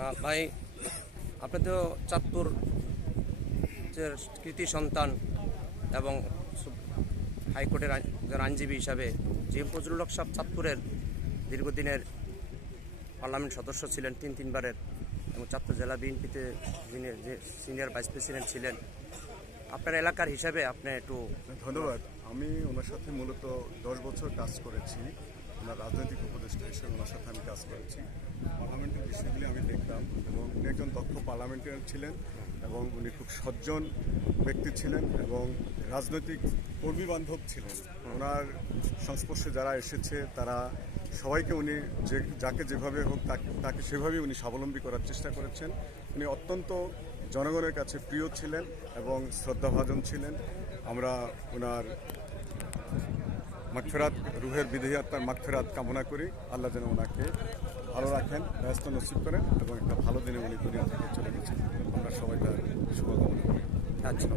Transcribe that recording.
ভাই, আপনি তো চাঁদপুর কৃতি সন্তান এবং হাইকোর্টের আইনজীবী হিসাবে জিএম ফজলুল হক সাহেব চাঁদপুরের দীর্ঘদিনের পার্লামেন্ট সদস্য ছিলেন, তিনবারের, এবং চাঁদপুর জেলা বিএনপিতে যিনি যে সিনিয়র ভাইস প্রেসিডেন্ট ছিলেন। আপনার এলাকার হিসাবে আপনি একটু। ধন্যবাদ। আমি ওনার সাথে মূলত 10 বছর কাজ করেছি। ওনার রাজনৈতিক উপদেষ্টা হিসেবে ওনার সাথে আমি কাজ করেছি। পার্লামেন্টের বিষয়গুলি আমি দেখতাম এবং উনি একজন দক্ষ পার্লামেন্টারিয়ান ছিলেন এবং উনি খুব সজ্জন ব্যক্তি ছিলেন এবং রাজনৈতিক কর্মী বান্ধব ছিলেন। ওনার সংস্পর্শে যারা এসেছে তারা সবাইকে উনি যাকে যেভাবে হোক তাকে সেভাবেই উনি স্বাবলম্বী করার চেষ্টা করেছেন। উনি অত্যন্ত জনগণের কাছে প্রিয় ছিলেন এবং শ্রদ্ধাভাজন ছিলেন। আমরা ওনার মাগফিরাত, রুহের বিদেহী আত্মার মাগফিরাত কামনা করি। আল্লাহ যেন ওনাকে ভালো রাখেন, ব্যস্ত নসিব করেন এবং একটা ভালো দিনে উনি দুনিয়া থেকে চলে গেছেন। আমরা সবাই তার শুভকামনা করি। আচ্ছা।